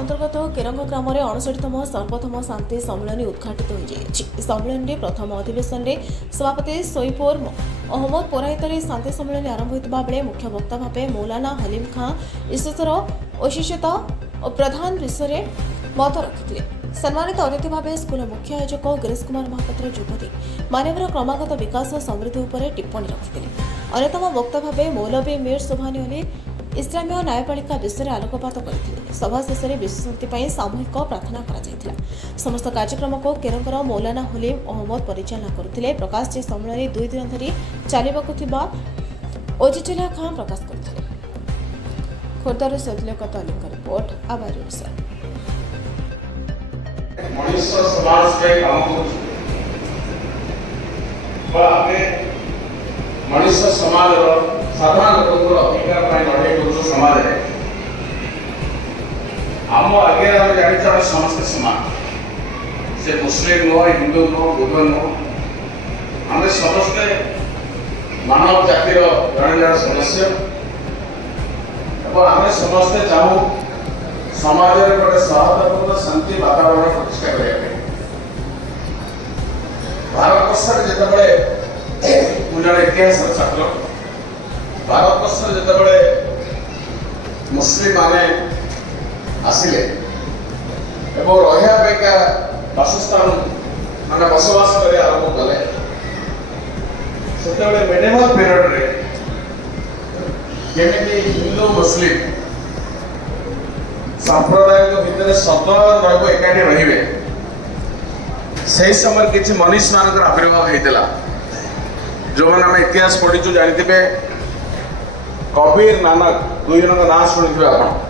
अंतर्गत केरंग ग्राम में 59तम सर्वप्रथम शांति सम्मेलन उद्घाटित हो सम्मेलन में प्रथम अधिवेशन में सभापति सोईपुर अहमद पौराहित शांति सम्मेलन आरंभ होता बेले मुख्य वक्ता भाव मौलाना हलीम खां ईश्वर ओशिष्यता और प्रधान विषय मत रखिते। सम्मानित अतिथि भाव स्कूल मुख्य आयोजक गिरीश कुमार महापात्र जोगदे मानवर क्रमागत विकास और समृद्धि उपर टिप्पणी रखिते। अन्यतम वक्ता भाव मौलवी मीर सुभानी अली इस्लामीय न्यायपालिका विषय में आलोकपात करते। सभा शेष में विश्वशांति सामूहिक प्रार्थना करा। समस्त कार्यक्रम को केरंगर मौलाना हलीम अहमद परिचालना करते। प्रकाश जी सम्मेलन 2 दिन धरी चलवा ओजिजिला खां प्रकाश करते। खोर्धार सैदुल्लाह अलीଙ୍କ रिपोर्ट आभार मनुष्य समाज साधारण लोक अधिकार लड़ाई कर समाज आम आगे जानी समस्त समान से मुस्लिम नुह हिंदू नुह बुद्ध नुह आम समस्ते मानव जातिर जड़े जड़े सदस्य आम समस्ते चाहू समाज गोटे सौहार्दपूर्ण शांति वातावरण प्रतिष्ठा करने भारत वर्ष जिते मुझे इतिहास छात्र भारत वर्ष जिते मुस्लिम माने आसिले रहा बासस्थान मैंने बसवास कर आरंभ कले से मिनिमल पीरियड रे केमिति हिंदू मुस्लिम संप्रदाय भितर सदन एकाठी रे से समय किसी मनीष मान आविर्भाव होता जो मैंने आम इतिहास पढ़ी जानते कबीर नानक 2 जन ना शुणी आप